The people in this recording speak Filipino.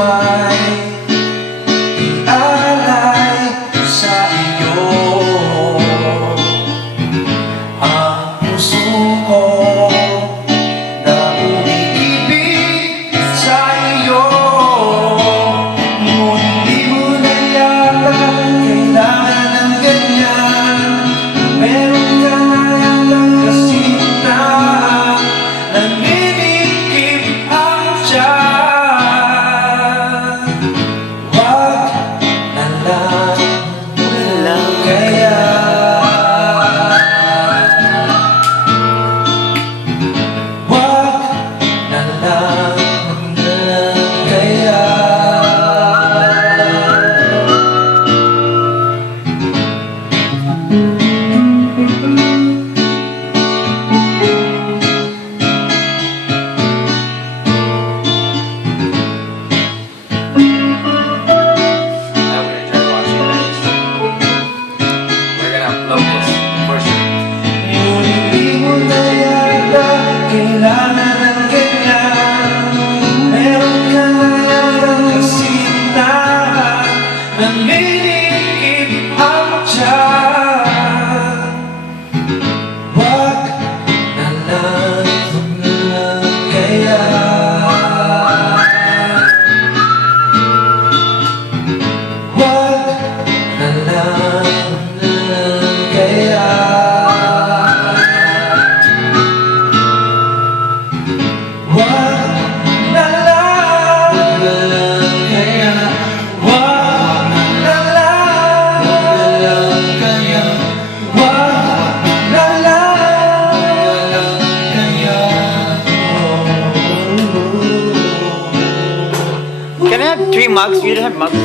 ay ialay sa iyo. Ang puso ko na umiibig sa iyo, ngunit di mo na yata kailangan ng ganyan. Meron ka na yatang kasinta, naninikip ang tiyan. Wag na lang kaya. Wag na lang kaya. Ngunit di mo na yata kailangan ng ganyan. Meron ka na yatang kasinta, naninikip ang tiyan. Wag na lang kaya. Wag na lang kaya. Wag na lang kaya. Wag na lang kaya. Wag na lang kaya. Can I have 3 mugs? You don't have mugs?